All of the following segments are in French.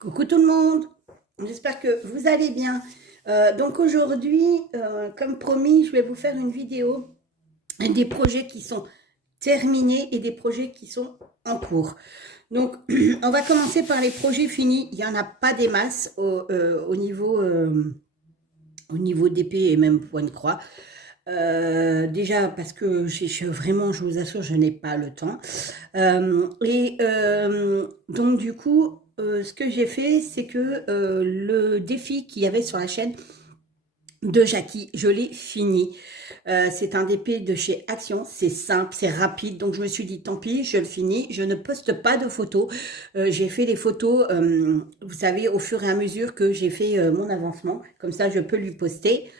Coucou tout le monde, j'espère que vous allez bien. Donc aujourd'hui, comme promis, je vais vous faire une vidéo des projets qui sont terminés et des projets qui sont en cours. Donc on va commencer par les projets finis. Il n'y en a pas des masses au niveau d'épée et même point de croix. Déjà parce que vraiment, je vous assure, je n'ai pas le temps. Donc du coup, ce que j'ai fait, c'est que le défi qu'il y avait sur la chaîne de Jackie, je l'ai fini. C'est un DP de chez Action, c'est simple, c'est rapide, donc je me suis dit tant pis, je le finis. Je ne poste pas de photos. J'ai fait les photos, vous savez, au fur et à mesure que j'ai fait mon avancement. Comme ça, je peux lui poster.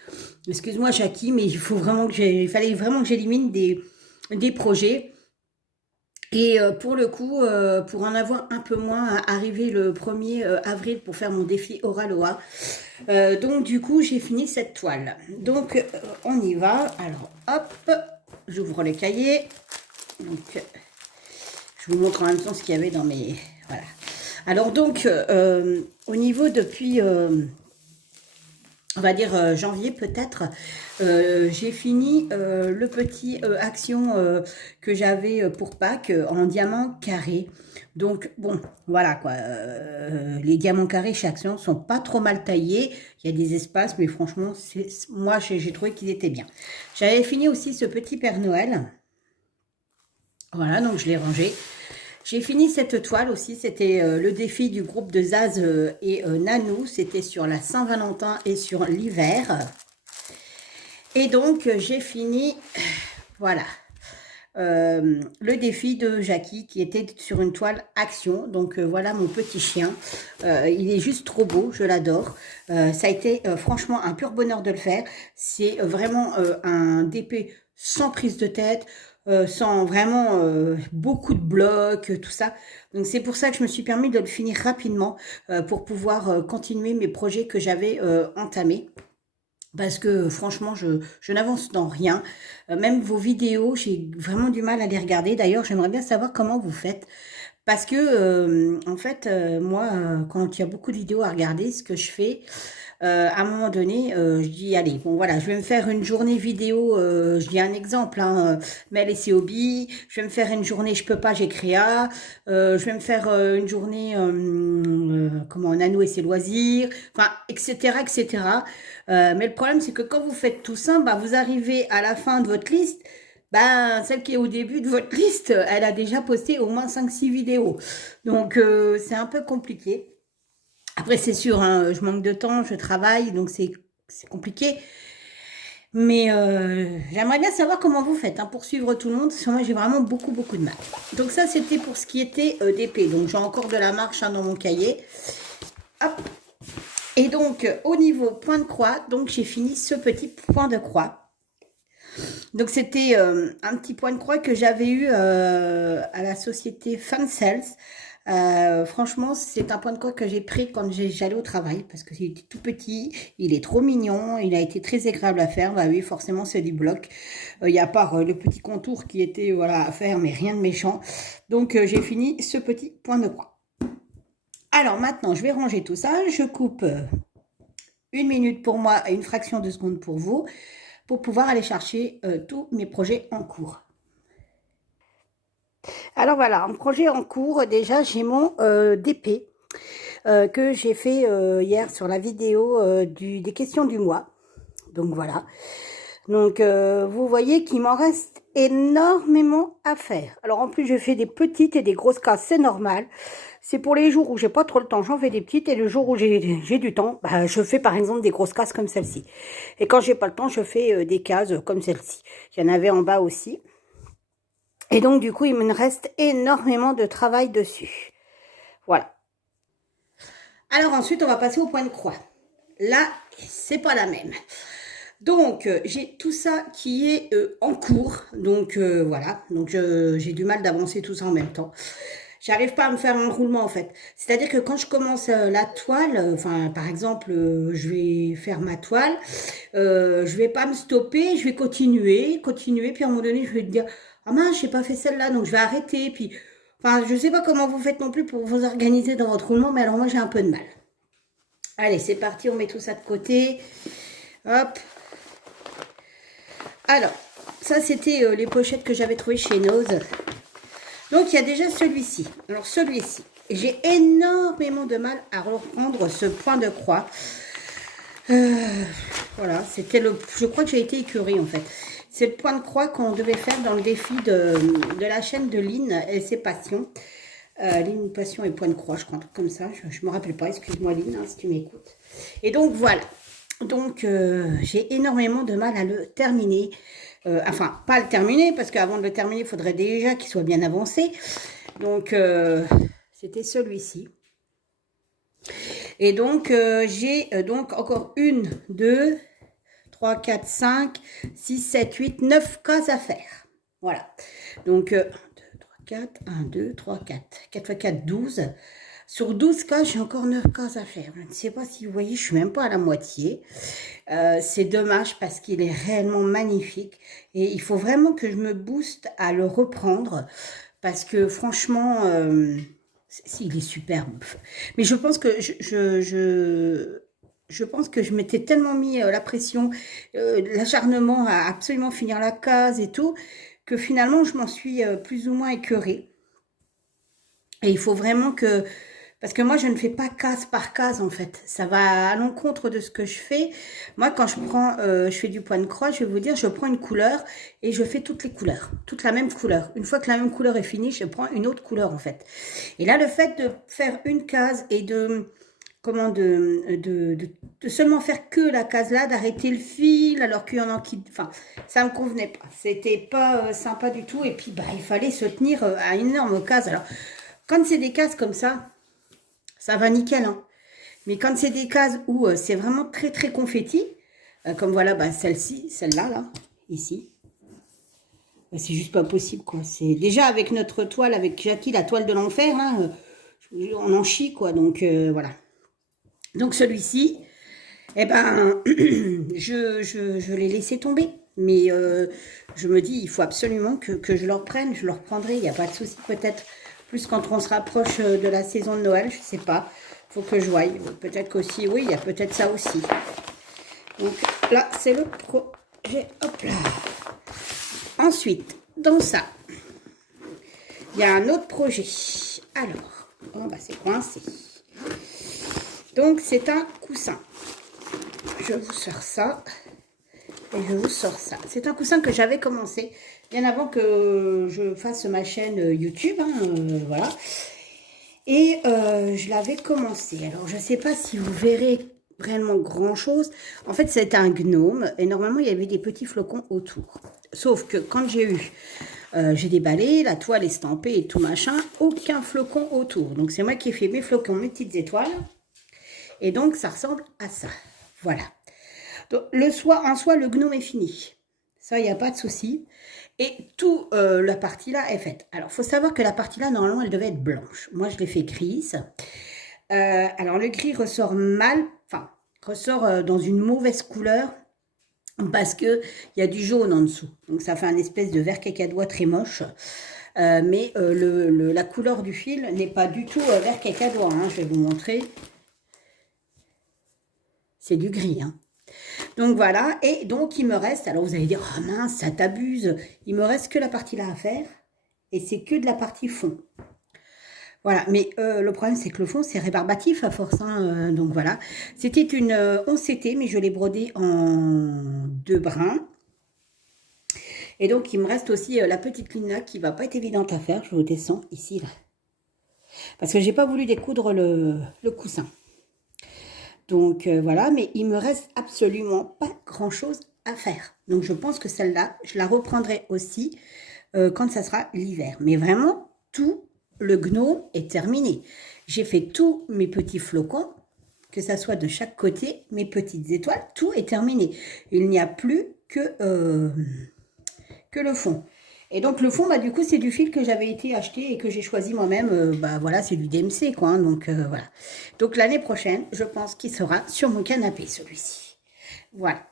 Excuse-moi Jackie, mais il fallait vraiment que j'élimine des projets. Et pour le coup, pour en avoir un peu moins, arrivé le 1er avril pour faire mon défi Oraloa. Donc du coup, j'ai fini cette toile. Donc on y va. Alors hop, j'ouvre le cahier. Donc je vous montre en même temps ce qu'il y avait dans mes... Voilà. Alors donc, au niveau depuis... on va dire janvier peut-être, j'ai fini le petit action que j'avais pour Pâques en diamant carré. Donc bon, voilà quoi. Les diamants carrés chez Action sont pas trop mal taillés. Il y a des espaces, mais franchement, moi j'ai trouvé qu'ils étaient bien. J'avais fini aussi ce petit Père Noël. Voilà, donc je l'ai rangé. J'ai fini cette toile aussi, c'était le défi du groupe de Zaz et Nanou, c'était sur la Saint-Valentin et sur l'hiver. Et donc j'ai fini, voilà, le défi de Jackie qui était sur une toile action. Donc voilà mon petit chien, il est juste trop beau, je l'adore. Ça a été franchement un pur bonheur de le faire. C'est vraiment un DP sans prise de tête, sans vraiment beaucoup de blocs, tout ça. Donc c'est pour ça que je me suis permis de le finir rapidement pour pouvoir continuer mes projets que j'avais entamés. Parce que franchement, je n'avance dans rien. Même vos vidéos, j'ai vraiment du mal à les regarder. D'ailleurs, j'aimerais bien savoir comment vous faites. Parce que, en fait, moi, quand il y a beaucoup de vidéos à regarder, ce que je fais, à un moment donné, je dis, allez, bon voilà, je vais me faire une journée vidéo, je dis un exemple, hein, Mel et ses hobbies, je vais me faire une journée, je peux pas, j'ai créa, je vais me faire une journée, comment, Nano et ses loisirs, enfin, etc., etc. Mais le problème, c'est que quand vous faites tout ça, bah, vous arrivez à la fin de votre liste, ben, celle qui est au début de votre liste, elle a déjà posté au moins 5 6 vidéos. Donc, c'est un peu compliqué. Après, c'est sûr, hein, je manque de temps, je travaille, donc c'est compliqué. Mais j'aimerais bien savoir comment vous faites hein, pour suivre tout le monde, parce que moi, j'ai vraiment beaucoup, beaucoup de mal. Donc ça, c'était pour ce qui était d'épée. Donc, j'ai encore de la marche hein, dans mon cahier. Hop. Et donc, au niveau point de croix, donc j'ai fini ce petit point de croix. Donc, c'était un petit point de croix que j'avais eu à la société Fansels. Franchement, c'est un point de croix que j'ai pris quand j'allais au travail parce que il était tout petit, il est trop mignon, il a été très agréable à faire. Bah oui, forcément, c'est du bloc. Il y a part le petit contour qui était voilà à faire, mais rien de méchant. Donc, j'ai fini ce petit point de croix. Alors maintenant, je vais ranger tout ça. Je coupe 1 minute pour moi et une fraction de seconde pour vous pour pouvoir aller chercher tous mes projets en cours. Alors voilà, un projet en cours, déjà j'ai mon DP que j'ai fait hier sur la vidéo des questions du mois. Donc voilà. Donc vous voyez qu'il m'en reste énormément à faire. Alors en plus je fais des petites et des grosses cases, c'est normal. C'est pour les jours où j'ai pas trop le temps, j'en fais des petites et le jour où j'ai du temps, bah, je fais par exemple des grosses cases comme celle-ci. Et quand j'ai pas le temps, je fais des cases comme celle-ci. Il y en avait en bas aussi. Et donc, du coup, il me reste énormément de travail dessus. Voilà. Alors ensuite, on va passer au point de croix. Là, c'est pas la même. Donc, j'ai tout ça qui est en cours. Donc, voilà. Donc, j'ai du mal d'avancer tout ça en même temps. J'arrive pas à me faire un roulement en fait. C'est-à-dire que quand je commence la toile, enfin par exemple, je vais faire ma toile, je vais pas me stopper, je vais continuer, puis à un moment donné, je vais te dire, ah mince, j'ai pas fait celle-là, donc je vais arrêter, puis Enfin, je ne sais pas comment vous faites non plus pour vous organiser dans votre roulement, mais alors moi j'ai un peu de mal. Allez, c'est parti, on met tout ça de côté. Hop. Alors, ça c'était les pochettes que j'avais trouvées chez Nose. Donc il y a déjà celui-ci. Alors celui-ci, j'ai énormément de mal à reprendre ce point de croix. Voilà, c'était le... Je crois que j'ai été écœurée en fait. C'est le point de croix qu'on devait faire dans le défi de la chaîne de Lynn et ses passions. Lynn, passion et point de croix, je crois, un truc comme ça. Je ne me rappelle pas, excuse-moi Lynn, hein, si tu m'écoutes. Et donc voilà. Donc j'ai énormément de mal à le terminer. Enfin, pas le terminer, parce qu'avant de le terminer, il faudrait déjà qu'il soit bien avancé. Donc c'était celui-ci. Et donc j'ai donc encore 1, 2, 3, 4, 5, 6, 7, 8, 9 cases à faire. Voilà. Donc 1, 2, 3, 4, 1, 2, 3, 4. 4 x 4, 12. Sur 12 cases, j'ai encore 9 cases à faire. Je ne sais pas si vous voyez, je ne suis même pas à la moitié. C'est dommage parce qu'il est réellement magnifique. Et il faut vraiment que je me booste à le reprendre. Parce que franchement, il est superbe. Mais je pense que je pense que je m'étais tellement mis la pression, l'acharnement à absolument finir la case et tout, que finalement, je m'en suis plus ou moins écœurée. Et il faut vraiment que... Parce que moi, je ne fais pas case par case, en fait. Ça va à l'encontre de ce que je fais. Moi, quand je fais du point de croix, je vais vous dire, je prends une couleur et je fais toutes les couleurs. Toute la même couleur. Une fois que la même couleur est finie, je prends une autre couleur, en fait. Et là, le fait de faire une case et de... Comment de seulement faire que la case là, d'arrêter le fil, alors qu'il y en a qui... Enfin, ça me convenait pas. C'était pas sympa du tout. Et puis, bah, il fallait se tenir à une énorme case. Alors, quand c'est des cases comme ça va nickel, hein. Mais quand c'est des cases où c'est vraiment très très confetti, comme voilà, bah, celle-ci, celle-là, là, ici, bah, c'est juste pas possible, quoi. C'est déjà avec notre toile, avec Jackie, la toile de l'enfer, hein, on en chie, quoi. Donc voilà. Donc celui-ci, eh ben, je l'ai laissé tomber. Mais je me dis, il faut absolument que je le reprenne. Je le reprendrai, il n'y a pas de souci, peut-être. Plus quand on se rapproche de la saison de Noël, je ne sais pas. Il faut que je voie. Peut-être qu'aussi, oui, il y a peut-être ça aussi. Donc là, c'est le projet. Hop là. Ensuite, dans ça, il y a un autre projet. Alors, bon, bah, c'est coincé. Donc, c'est un coussin. Je vous sors ça. Et je vous sors ça. C'est un coussin que j'avais commencé bien avant que je fasse ma chaîne YouTube. Hein, voilà. Et je l'avais commencé. Alors, je ne sais pas si vous verrez réellement grand-chose. En fait, c'est un gnome. Et normalement, il y avait des petits flocons autour. Sauf que quand j'ai déballé, la toile estampée et tout machin, aucun flocon autour. Donc, c'est moi qui ai fait mes flocons, mes petites étoiles. Et donc, ça ressemble à ça. Voilà. Donc, en soi, le gnome est fini. Ça, il n'y a pas de souci. Et toute la partie là est faite. Alors, il faut savoir que la partie là, normalement, elle devait être blanche. Moi, je l'ai fait grise. Alors, le gris ressort mal, enfin, ressort dans une mauvaise couleur parce qu'il y a du jaune en dessous. Donc, ça fait un espèce de vert cacadois très moche. Mais la couleur du fil n'est pas du tout vert cacadois. Hein, je vais vous montrer. C'est du gris, hein. Donc voilà, et donc il me reste, alors vous allez dire, oh mince, ça t'abuse, il me reste que la partie là à faire, et c'est que de la partie fond. Voilà, mais le problème c'est que le fond c'est rébarbatif à force, hein, donc voilà. C'était une 11 CT, mais je l'ai brodé en 2 brins. Et donc il me reste aussi la petite ligne là qui va pas être évidente à faire, je vous descends ici là. Parce que j'ai pas voulu découdre le coussin. Donc voilà, mais il me reste absolument pas grand-chose à faire. Donc je pense que celle-là, je la reprendrai aussi quand ça sera l'hiver. Mais vraiment, tout le gnome est terminé. J'ai fait tous mes petits flocons, que ça soit de chaque côté, mes petites étoiles, tout est terminé. Il n'y a plus que le fond. Et donc le fond, bah, du coup, c'est du fil que j'avais été acheté et que j'ai choisi moi-même. Bah voilà, c'est du DMC, quoi. Hein, donc voilà. Donc l'année prochaine, je pense qu'il sera sur mon canapé, celui-ci. Voilà.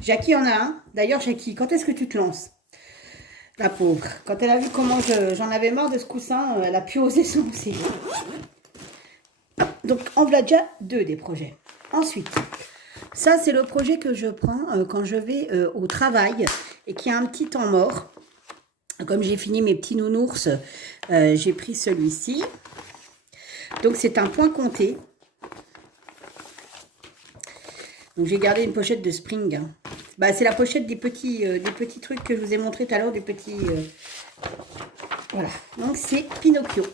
Jackie en a un. D'ailleurs, Jackie, quand est-ce que tu te lances? La pauvre. Quand elle a vu comment j'en avais marre de ce coussin, elle a pu oser se lancer. Donc, en voilà déjà 2 des projets. Ensuite, ça, c'est le projet que je prends quand je vais au travail et qui a un petit temps mort. Comme j'ai fini mes petits nounours, j'ai pris celui-ci. Donc, c'est un point compté. Donc, j'ai gardé une pochette de Spring. Bah, c'est la pochette des petits trucs que je vous ai montré tout à l'heure, des petits... Voilà. Donc, c'est Pinocchio.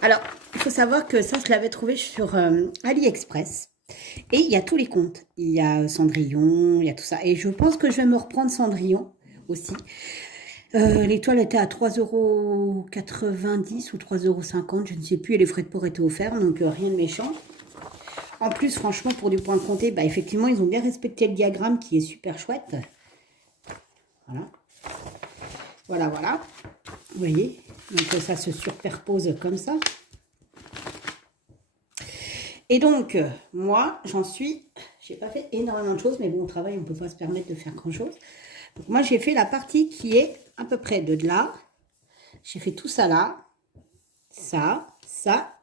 Alors, il faut savoir que ça, je l'avais trouvé sur AliExpress. Et il y a tous les comptes. Il y a Cendrillon, il y a tout ça. Et je pense que je vais me reprendre Cendrillon aussi. L'étoile était à 3,90 € ou 3,50 €, je ne sais plus. Et les frais de port étaient offerts, donc rien de méchant. En plus, franchement, pour du point compté, bah, effectivement, ils ont bien respecté le diagramme qui est super chouette. Voilà. Voilà, voilà. Vous voyez, donc ça se superpose comme ça. Et donc, moi, j'ai pas fait énormément de choses, mais bon, au travail, on ne peut pas se permettre de faire grand-chose. Donc, moi, j'ai fait la partie qui est à peu près de là. J'ai fait tout ça là, ça,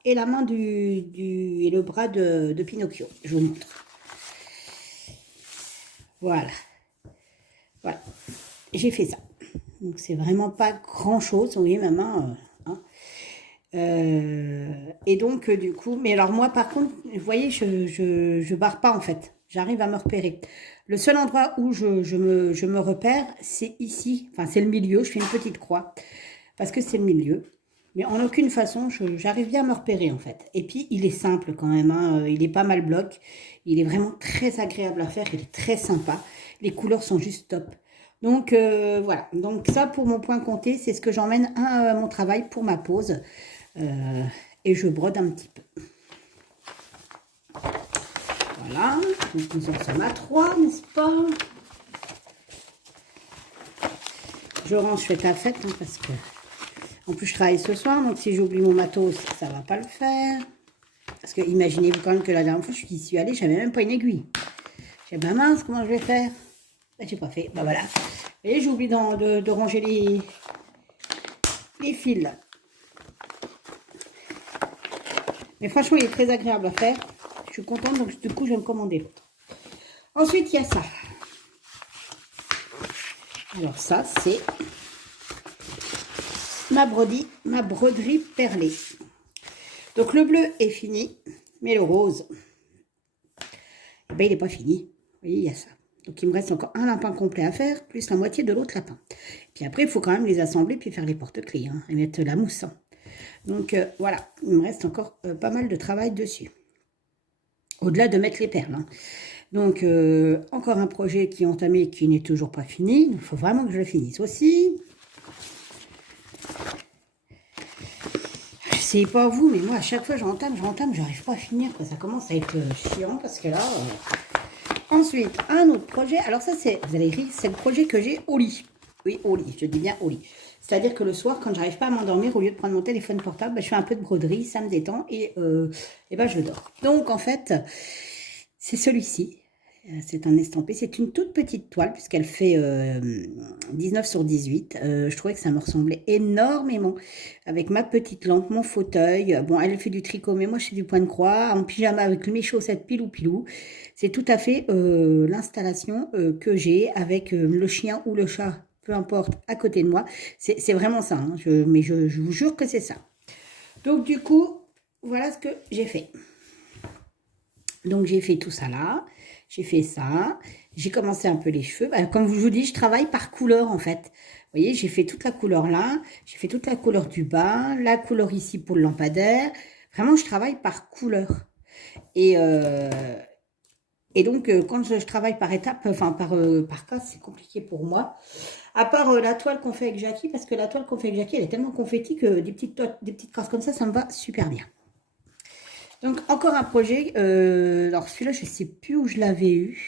et la main et le bras de Pinocchio. Je vous montre. Voilà. Voilà. J'ai fait ça. Donc, c'est vraiment pas grand-chose. Vous voyez, ma main... et donc, du coup... Mais alors, moi, par contre, vous voyez, je barre pas, en fait. J'arrive à me repérer. Le seul endroit où je me repère, c'est ici. Enfin, c'est le milieu. Je fais une petite croix. Parce que c'est le milieu. Mais en aucune façon, j'arrive bien à me repérer, en fait. Et puis, il est simple quand même. Hein. Il est pas mal bloc. Il est vraiment très agréable à faire. Il est très sympa. Les couleurs sont juste top. Donc, voilà. Donc, ça, pour mon point compté, c'est ce que j'emmène à mon travail pour ma pause. Et je brode un petit peu. Voilà. Donc, nous en sommes à 3, n'est-ce pas? Je range, je fais ta fête, hein, parce que... En plus, je travaille ce soir, donc si j'oublie mon matos, ça va pas le faire. Parce que imaginez-vous quand même que la dernière fois, je suis allée, j'avais même pas une aiguille. J'ai dit, bah mince, comment je vais faire? Bah, j'ai pas fait. Bah voilà. Et j'ai oublié de ranger les fils. Mais franchement, il est très agréable à faire. Je suis contente, donc du coup, je vais me commander l'autre. Ensuite, il y a ça. Alors ça, c'est ma broderie perlée. Donc le bleu est fini, mais le rose, eh ben, il n'est pas fini. Vous voyez, il y a ça. Donc il me reste encore un lapin complet à faire, plus la moitié de l'autre lapin. Puis après, il faut quand même les assembler, puis faire les porte-clés, hein, et mettre la mousse. Hein. Donc voilà, il me reste encore pas mal de travail dessus. Au-delà de mettre les perles. Hein. Donc encore un projet qui est entamé, qui n'est toujours pas fini. Il faut vraiment que je le finisse aussi. Je sais pas vous, mais moi, à chaque fois, j'entame, j'arrive pas à finir. Quoi. Ça commence à être chiant parce que là... Ensuite, un autre projet. Alors ça, vous allez rire, c'est le projet que j'ai au lit. Oui, au lit, je dis bien au lit. C'est-à-dire que le soir, quand j'arrive pas à m'endormir, au lieu de prendre mon téléphone portable, bah, je fais un peu de broderie, ça me détend et ben, je dors. Donc, en fait, c'est celui-ci. C'est un estampé. C'est une toute petite toile puisqu'elle fait 19 sur 18. Je trouvais que ça me ressemblait énormément avec ma petite lampe, mon fauteuil. Bon, elle fait du tricot, mais moi, je fais du point de croix. En pyjama avec mes chaussettes pilou. C'est tout à fait l'installation que j'ai avec le chien ou le chat, peu importe, à côté de moi. C'est vraiment ça. Hein. Mais je vous jure que c'est ça. Donc, du coup, voilà ce que j'ai fait. Donc, j'ai fait tout ça là. J'ai fait ça. J'ai commencé un peu les cheveux. Bah, comme je vous dis, je travaille par couleur, en fait. Vous voyez, j'ai fait toute la couleur là. J'ai fait toute la couleur du bas. La couleur ici pour le lampadaire. Vraiment, je travaille par couleur. Et donc, quand je travaille par étapes, enfin, par cas, c'est compliqué pour moi. À part la toile qu'on fait avec Jackie, parce que la toile qu'on fait avec Jackie, elle est tellement confetti que des petites crosses comme ça me va super bien. Donc, encore un projet. Alors, celui-là, je ne sais plus où je l'avais eu.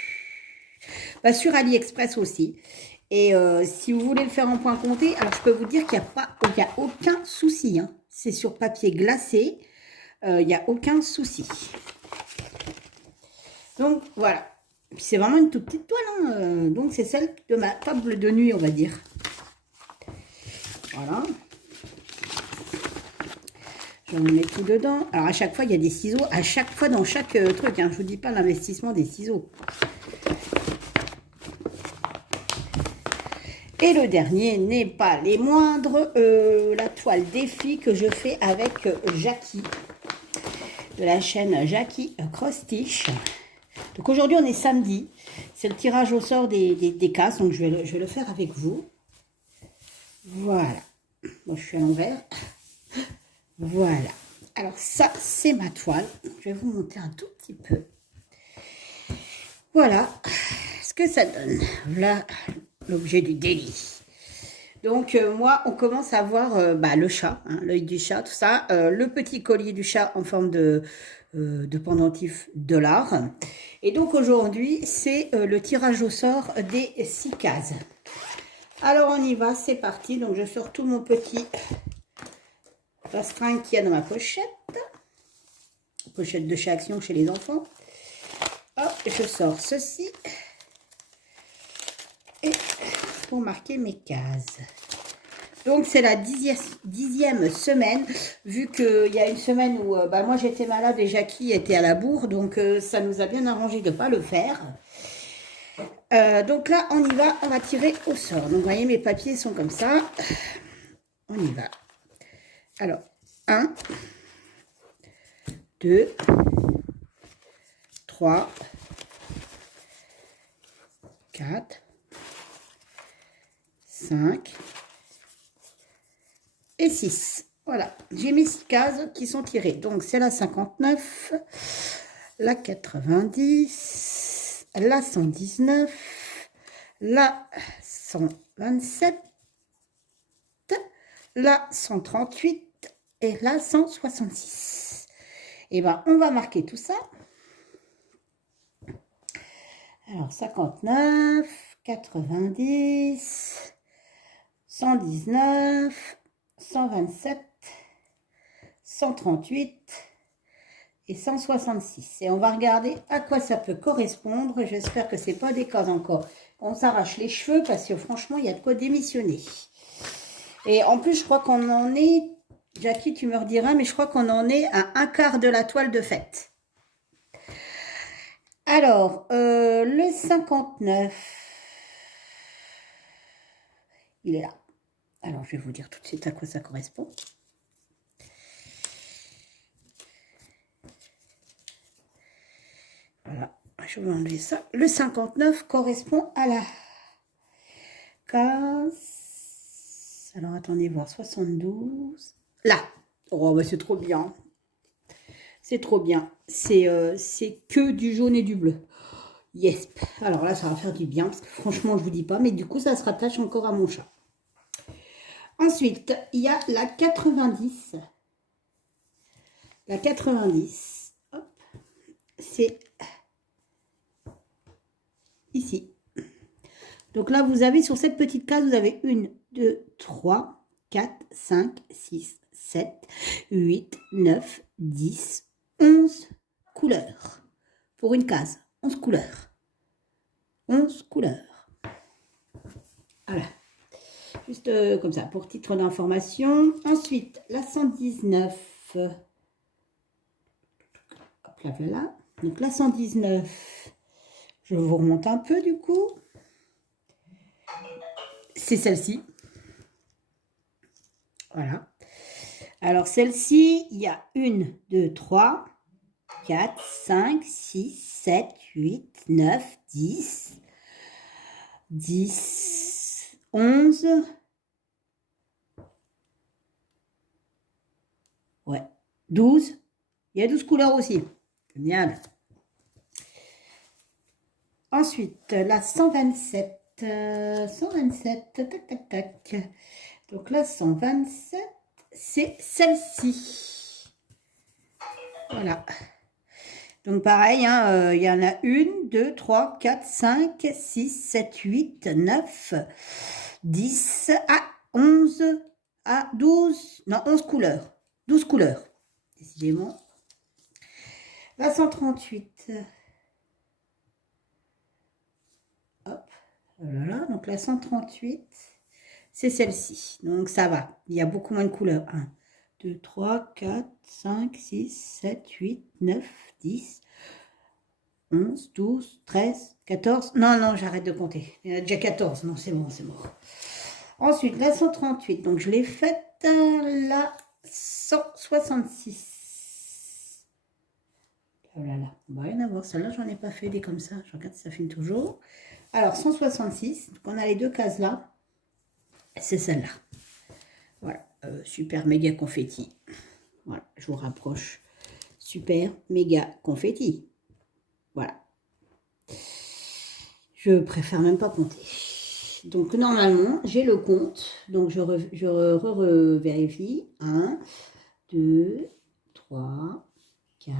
Bah, sur AliExpress aussi. Et si vous voulez le faire en point compté, alors je peux vous dire qu'il n'y a aucun souci. Hein. C'est sur papier glacé. Il n'y a aucun souci. Donc, voilà. C'est vraiment une toute petite toile. Hein. Donc, c'est celle de ma table de nuit, on va dire. Voilà. Je mets tout dedans. Alors, à chaque fois, il y a des ciseaux. À chaque fois, dans chaque truc. Hein, je vous dis pas l'investissement des ciseaux. Et le dernier n'est pas les moindres, la toile défi que je fais avec Jackie, de la chaîne Jackie Cross Stitch. Donc aujourd'hui on est samedi, c'est le tirage au sort des cases, donc je vais le faire avec vous. Voilà, moi je suis à l'envers. Voilà, alors ça c'est ma toile, je vais vous montrer un tout petit peu. Voilà ce que ça donne, voilà l'objet du délit. Donc, moi, on commence à voir le chat, hein, l'œil du chat, tout ça. Le petit collier du chat en forme de pendentif $. Et donc, aujourd'hui, c'est le tirage au sort des 6 cases. Alors, on y va, c'est parti. Donc, je sors tout mon petit restreint qu'il y a dans ma pochette. Pochette de chez Action, chez les enfants. Hop, je sors ceci. Et pour marquer mes cases. Donc, c'est la 10e semaine, vu qu'il y a une semaine où moi j'étais malade et Jackie était à la bourre, donc ça nous a bien arrangé de ne pas le faire. Donc là, on y va, on va tirer au sort. Donc, vous voyez, mes papiers sont comme ça. On y va. Alors, 1, 2, 3, 4, 5... et 6. Voilà, j'ai mes 6 cases qui sont tirées. Donc, c'est la 59, la 90, la 119, la 127, la 138 et la 166. Et bien, on va marquer tout ça. Alors, 59, 90, 119... 127, 138 et 166. Et on va regarder à quoi ça peut correspondre. J'espère que c'est pas des cases encore. On s'arrache les cheveux parce que franchement, il y a de quoi démissionner. Et en plus, je crois qu'on en est, Jackie, tu me rediras, mais je crois qu'on en est à un quart de la toile de fête. Alors, le 59, il est là. Alors, je vais vous dire tout de suite à quoi ça correspond. Voilà, je vais enlever ça. Le 59 correspond à la case... Alors, attendez voir, 72. Là. Oh, bah, c'est trop bien. C'est trop bien. C'est que du jaune et du bleu. Yes. Alors là, ça va faire du bien, parce que franchement, je vous dis pas. Mais du coup, ça se rattache encore à mon chat. Ensuite, il y a la 90. La 90, hop, c'est ici. Donc là, vous avez sur cette petite case, vous avez 1, 2, 3, 4, 5, 6, 7, 8, 9, 10, 11 couleurs. Pour une case, 11 couleurs. 11 couleurs. Voilà. Juste comme ça, pour titre d'information. Ensuite, la 119. Hop là, voilà. Donc la 119, je vous remonte un peu du coup. C'est celle-ci. Voilà. Alors celle-ci, il y a 1, 2, 3, 4, 5, 6, 7, 8, 9, 10, 10, 11. Ouais, 12. Il y a 12 couleurs aussi. Génial. Ensuite, la 127. 127, tac, tac, tac. Donc la 127, c'est celle-ci. Voilà. Donc pareil, hein, y en a 1, 2, 3, 4, 5, 6, 7, 8, 9, 10, à 11, à 12, non, 11 couleurs. 12 couleurs, décidément. La 138. Hop, voilà, donc la 138, c'est celle-ci. Donc, ça va. Il y a beaucoup moins de couleurs. 1, 2, 3, 4, 5, 6, 7, 8, 9, 10, 11, 12, 13, 14. Non, non, j'arrête de compter. Il y en a déjà 14. Non, c'est bon, c'est mort. Ensuite, la 138. Donc, je l'ai faite la 166. Oh là là, on va rien avoir. Celle-là, j'en ai pas fait des comme ça. Je regarde si ça filme toujours. Alors, 166. Donc, on a les deux cases là. C'est celle-là. Voilà. Super méga confetti. Voilà, je vous rapproche. Super méga confetti. Voilà. Je préfère même pas compter. Donc, normalement, j'ai le compte. Donc, je vérifie. 1, 2, 3, 4.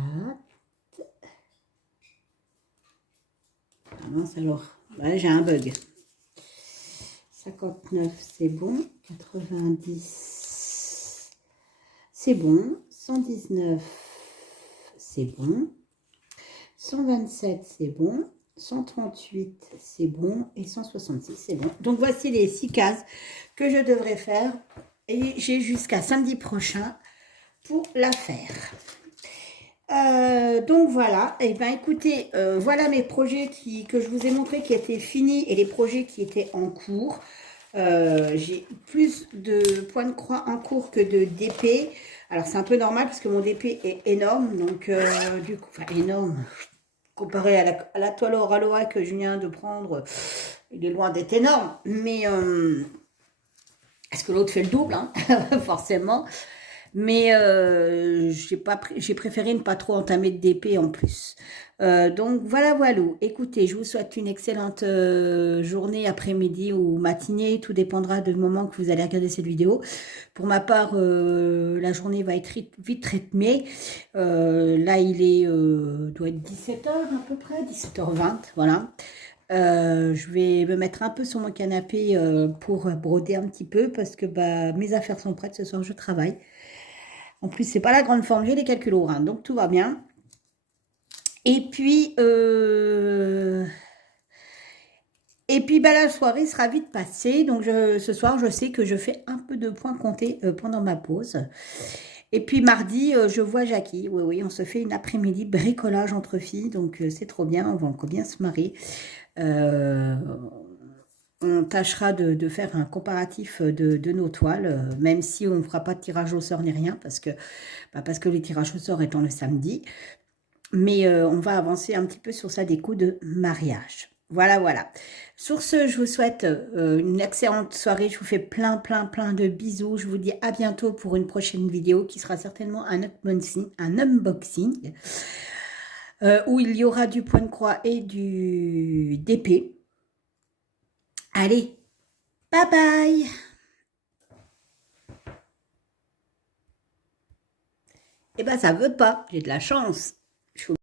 Ah mince alors. Ouais, j'ai un bug. 59, c'est bon. 90, c'est bon. 119, c'est bon. 127, c'est bon. 138, c'est bon. Et 166, c'est bon. Donc, voici les 6 cases que je devrais faire. Et j'ai jusqu'à samedi prochain pour la faire. Donc voilà, et bien écoutez, voilà mes projets que je vous ai montré qui étaient finis et les projets qui étaient en cours. J'ai plus de points de croix en cours que de DP. Alors c'est un peu normal parce que mon DP est énorme, donc du coup, enfin énorme, comparé à la toile Oraloa que je viens de prendre, il est loin d'être énorme, mais est-ce que l'autre fait le double, hein forcément. Mais j'ai préféré ne pas trop entamer de DP en plus. Donc voilà, voilà. Écoutez, je vous souhaite une excellente journée, après-midi ou matinée. Tout dépendra du moment que vous allez regarder cette vidéo. Pour ma part, la journée va être vite rythmée. Là, doit être 17h à peu près, 17h20, voilà. Je vais me mettre un peu sur mon canapé pour broder un petit peu parce que mes affaires sont prêtes. Ce soir, je travaille. En plus, c'est pas la grande forme, j'ai les calculs au rein, donc tout va bien. Et puis, la soirée sera vite passée. Donc, ce soir, je sais que je fais un peu de points comptés pendant ma pause. Et puis, mardi, je vois Jackie. Oui, oui, on se fait une après-midi bricolage entre filles. Donc, c'est trop bien. On va encore bien se marrer. On tâchera de faire un comparatif de nos toiles, même si on ne fera pas de tirage au sort ni rien, parce que les tirages au sort étant le samedi. Mais on va avancer un petit peu sur ça des coups de mariage. Voilà, voilà. Sur ce, je vous souhaite une excellente soirée. Je vous fais plein de bisous. Je vous dis à bientôt pour une prochaine vidéo qui sera certainement un unboxing où il y aura du point de croix et du DP. Allez, bye bye. Eh ben, ça veut pas. J'ai de la chance.